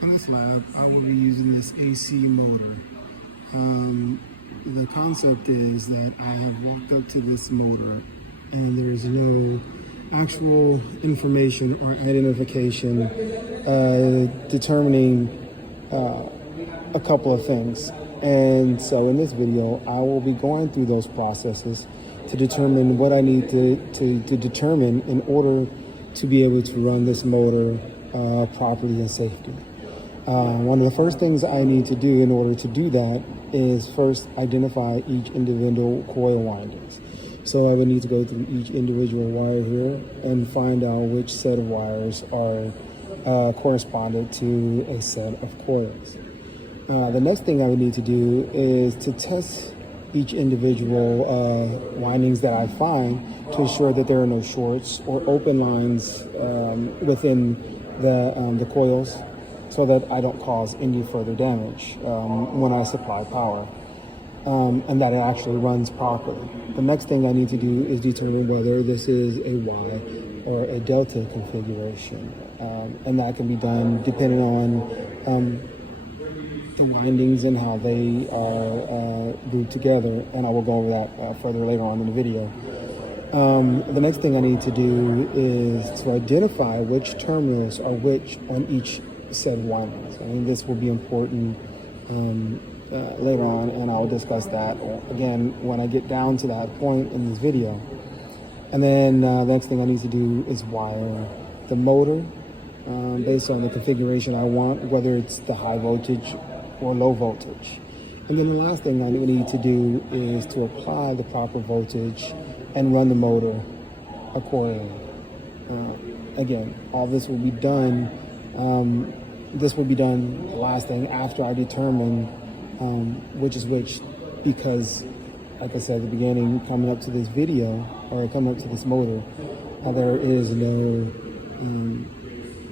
In this lab, I will be using this AC motor. The concept is that I have walked up to this motor and there is no actual information or identification determining a couple of things. And so in this video, I will be going through those processes to determine what I need to determine in order to be able to run this motor properly and safely. One of the first things I need to do in order to do that is first identify each individual coil windings. So I would need to go through each individual wire here and find out which set of wires are corresponded to a set of coils. The next thing I would need to do is to test each individual windings that I find to ensure that there are no shorts or open lines within the coils, so that I don't cause any further damage when I supply power, and that it actually runs properly. The next thing I need to do is determine whether this is a Y or a delta configuration, and that can be done depending on the windings and how they are grouped together, and I will go over that further later on in the video. The next thing I need to do is to identify which terminals are which on each set of windings. I mean, this will be important later on, and I'll discuss that again when I get down to that point in this video. And then the next thing I need to do is wire the motor based on the configuration I want, whether it's the high voltage or low voltage. And then the last thing I need to do is to apply the proper voltage and run the motor accordingly. Again, all this will be done. This will be done the last thing after I determine which is which, because, like I said at the beginning, coming up to this video or coming up to this motor, there is no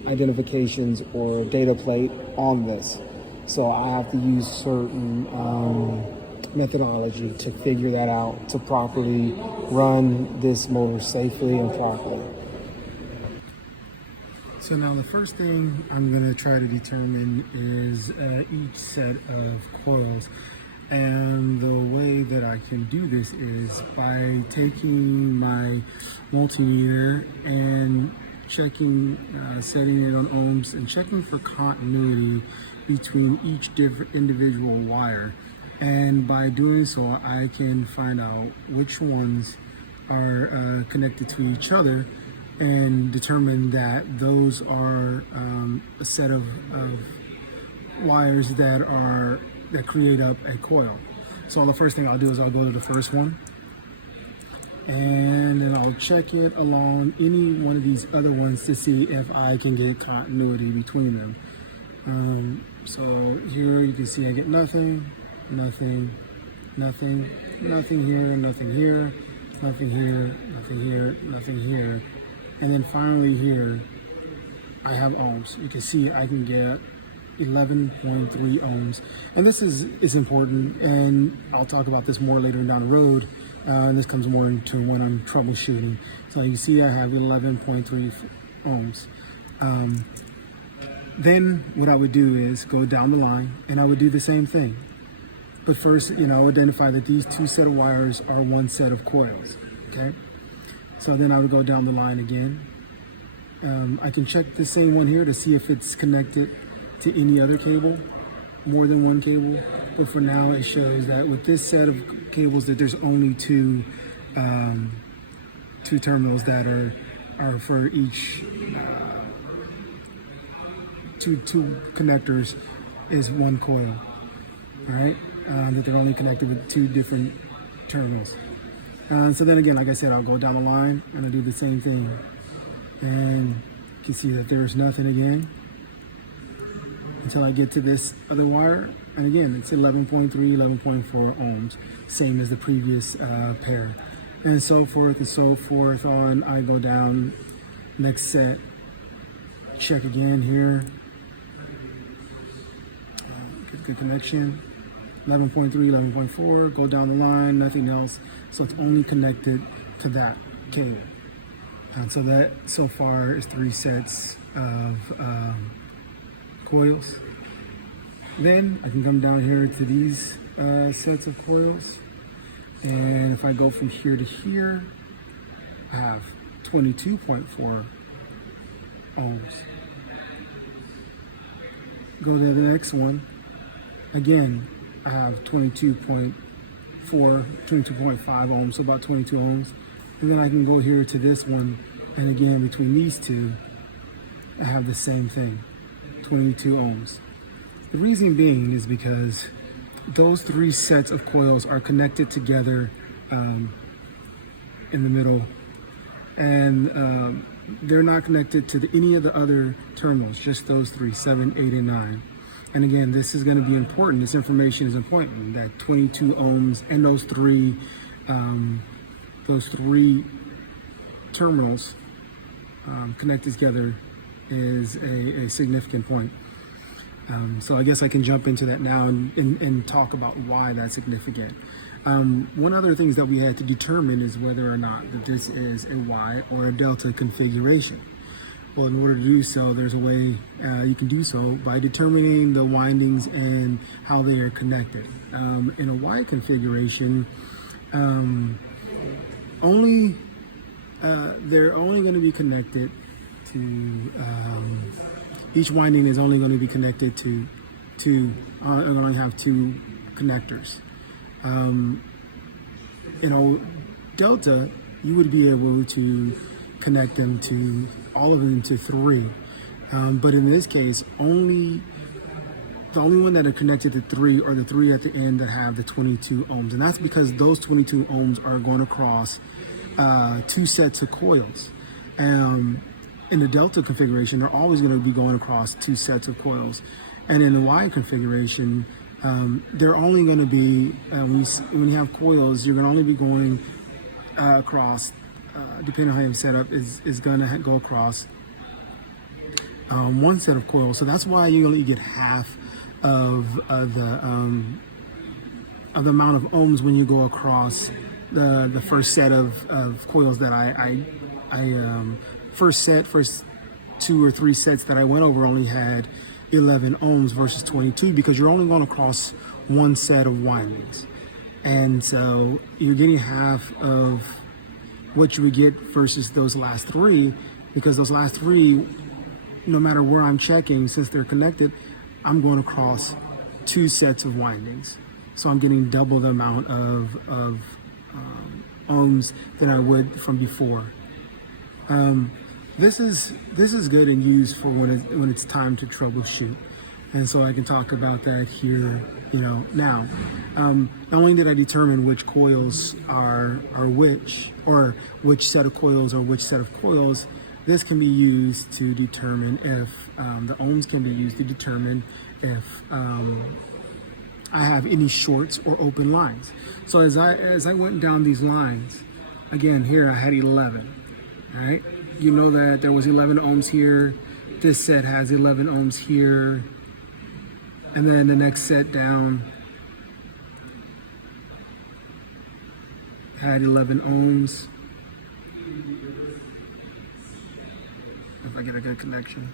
identifications or data plate on this. So I have to use certain methodology to figure that out, to properly run this motor safely and properly. So now the first thing I'm going to try to determine is each set of coils. And the way that I can do this is by taking my multimeter and checking, setting it on ohms and checking for continuity between each individual wire. And by doing so, I can find out which ones are connected to each other and determine that those are a set of wires that create up a coil. So the first thing I'll do is I'll go to the first one, and then I'll check it along any one of these other ones to see if I can get continuity between them. So here you can see I get nothing, nothing, nothing, nothing here, nothing here, nothing here, nothing here, nothing here. And then finally here, I have ohms. You can see I can get 11.3 ohms. And this is important, and I'll talk about this more later down the road. And this comes more into when I'm troubleshooting. So you see I have 11.3 ohms. Then what I would do is go down the line, and I would do the same thing. But first, identify that these two set of wires are one set of coils, okay? So then I would go down the line again. I can check the same one here to see if it's connected to any other cable, more than one cable. But for now, it shows that with this set of cables that there's only two terminals that are for each, two connectors is one coil, all right? That they're only connected with two different terminals. So then again, like I said, I'll go down the line and I'll do the same thing. And you can see that there's nothing again until I get to this other wire. And again, it's 11.3, 11.4 ohms, same as the previous pair. And so forth on. I go down, next set, check again here. Good connection. 11.3, 11.4, go down the line, nothing else. So it's only connected to that cable. And so that so far is 3 sets of coils. Then I can come down here to these sets of coils, and if I go from here to here, I have 22.4 ohms. Go to the next one. Again, I have 22.5 ohms, so about 22 ohms. And then I can go here to this one, and again, between these two, I have the same thing, 22 ohms. The reason being is because those three sets of coils are connected together in the middle, and they're not connected to any of the other terminals, just those three, 7, 8, and 9. And again, this is going to be important. This information is important, that 22 ohms and those three terminals connected together is a significant point. So I guess I can jump into that now and talk about why that's significant. One other thing that we had to determine is whether or not that this is a Y or a delta configuration. Well, in order to do so, there's a way you can do so by determining the windings and how they are connected. In a Y configuration, they're only going to be connected to, each winding is only going to be connected to they're going to have two connectors. In a delta, you would be able to connect them to all of them to 3. But in this case, the only one that are connected to 3 are the 3 at the end that have the 22 ohms. And that's because those 22 ohms are going across 2 sets of coils. In the delta configuration, they're always going to be going across 2 sets of coils. And in the Y configuration, they're only going to be, when you have coils, you're going to only be going across, depending on how you set up, is going to go across 1 set of coils. So that's why you only get half of the amount of ohms when you go across the first set of coils that first 2 or 3 sets that I went over only had 11 ohms versus 22, because you're only going across 1 set of windings. And so you're getting half of what you would get versus those last 3, because those last 3, no matter where I'm checking, since they're connected, I'm going across 2 sets of windings. So I'm getting double the amount of ohms than I would from before. This is good and used for when it's time to troubleshoot, and so I can talk about that here, now. Not only did I determine which coils are which, or which set of coils or which set of coils, this can be used to determine if the ohms can be used to determine if I have any shorts or open lines. So as I went down these lines, again here I had 11. All right. You know that there was 11 ohms here. This set has 11 ohms here. And then the next set down had 11 ohms. If I get a good connection.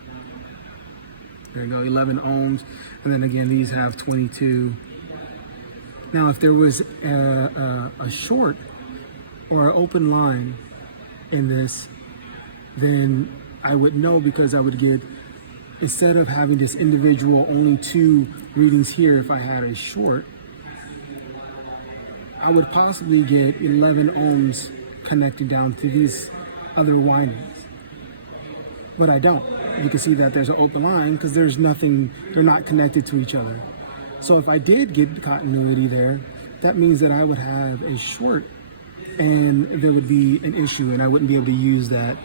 There you go, 11 ohms. And then again, these have 22. Now, if there was a short or an open line in this, then I would know, because I would get, instead of having this individual only 2 readings here, if I had a short, I would possibly get 11 ohms connected down to these other windings. But I don't. You can see that there's an open line because there's nothing, they're not connected to each other. So if I did get continuity there, that means that I would have a short and there would be an issue and I wouldn't be able to use that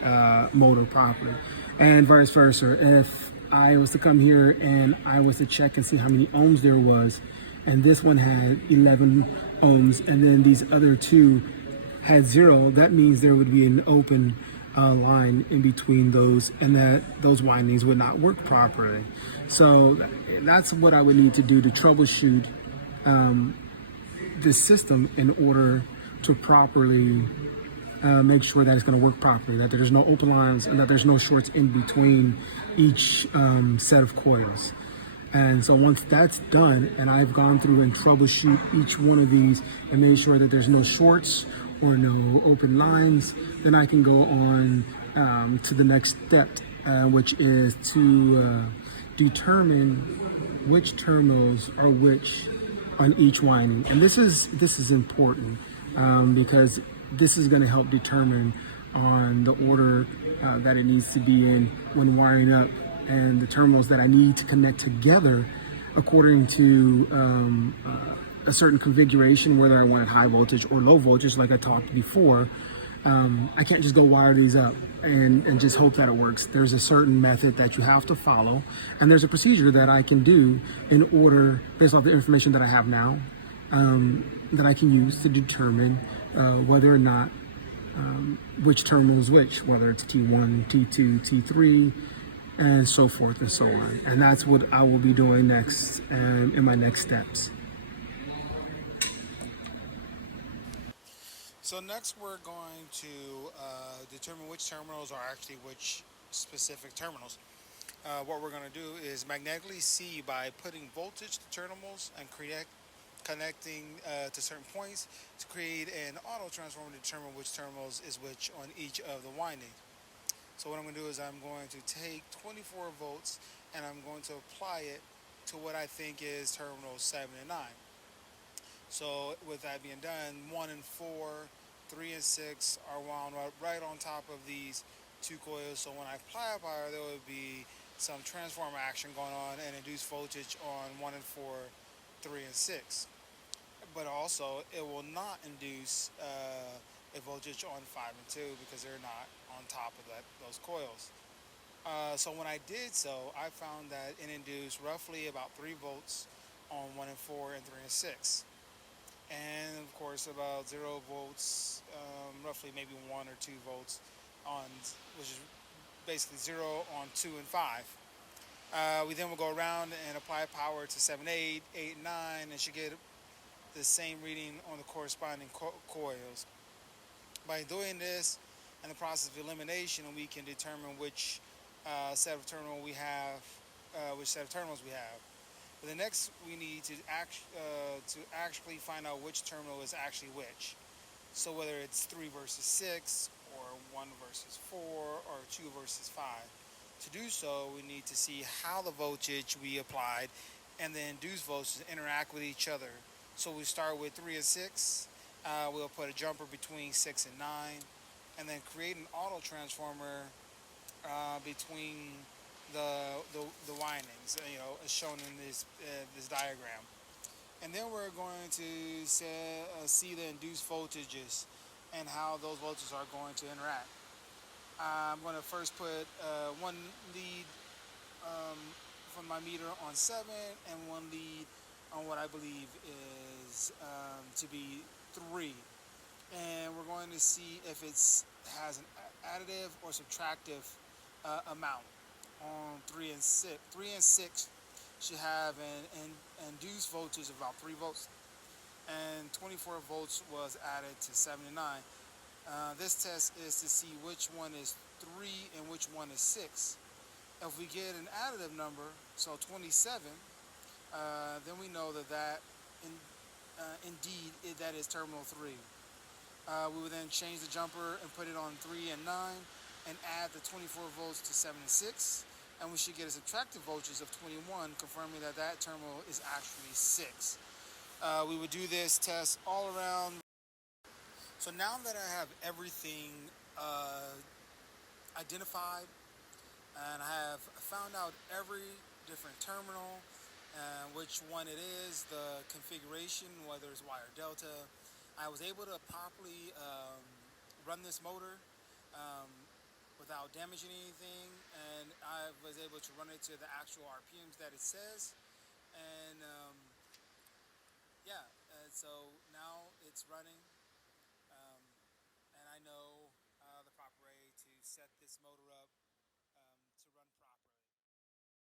motor properly. And vice versa. If I was to come here and I was to check and see how many ohms there was, and this one had 11 ohms and then these other 2 had 0, that means there would be an open line in between those, and that those windings would not work properly. So that's what I would need to do to troubleshoot this system in order to properly make sure that it's going to work properly, that there's no open lines, and that there's no shorts in between each set of coils. And so once that's done, and I've gone through and troubleshoot each one of these and made sure that there's no shorts or no open lines, then I can go on to the next step, which is to determine which terminals are which on each winding. And this is important because this is going to help determine on the order that it needs to be in when wiring up, and the terminals that I need to connect together according to a certain configuration, whether I want high voltage or low voltage, like I talked before. I can't just go wire these up and just hope that it works. There's a certain method that you have to follow, and there's a procedure that I can do in order, based off the information that I have now, that I can use to determine whether or not which terminal is which, whether it's T1, T2, T3, and so forth and so on. And that's what I will be doing next in my next steps. So next we're going to determine which terminals are actually which specific terminals. What we're going to do is magnetically see by putting voltage to terminals and connecting to certain points to create an auto transformer to determine which terminals is which on each of the windings. So what I'm going to do is I'm going to take 24 volts and I'm going to apply it to what I think is terminals 7 and 9. So with that being done, 1 and 4, 3 and 6 are wound right on top of these two coils. So when I apply a power, there will be some transformer action going on and induce voltage on 1 and 4, 3 and 6. But also, it will not induce a voltage on 5 and 2 because they're not on top of those coils. So when I did so, I found that it induced roughly about 3 volts on 1 and 4 and 3 and 6. And of course about 0 volts, roughly maybe 1 or 2 volts on, which is basically 0 on 2 and 5. We then will go around and apply power to 7, 8, 8, and 9, and should get the same reading on the corresponding coils. By doing this and the process of elimination, we can determine which set of terminals we have. But the next, we need to actually find out which terminal is actually which. So whether it's 3 versus 6, or 1 versus 4, or 2 versus 5. To do so, we need to see how the voltage we applied and the induced voltage interact with each other. So we start with 3 and 6. We'll put a jumper between 6 and 9, and then create an auto transformer between the windings, as shown in this diagram. And then we're going to see the induced voltages and how those voltages are going to interact. I'm going to first put one lead from my meter on 7 and one lead on what I believe is to be 3. And we're going to see if it has an additive or subtractive amount on 3 and 6. 3 and 6 should have an induced voltage of about 3 volts, and 24 volts was added to 7 and 9. This test is to see which one is 3 and which one is 6. If we get an additive number, so 27, then we know that indeed that is terminal 3. We would then change the jumper and put it on 3 and 9 and add the 24 volts to 7 and 6, and we should get a subtractive voltage of 21, confirming that terminal is actually 6. We would do this test all around. So now that I have everything identified and I have found out every different terminal, which one it is, the configuration, whether it's Y or delta, I was able to properly run this motor without damaging anything, and I was able to run it to the actual RPMs that it says. And so now it's running, and I know the proper way to set this motor up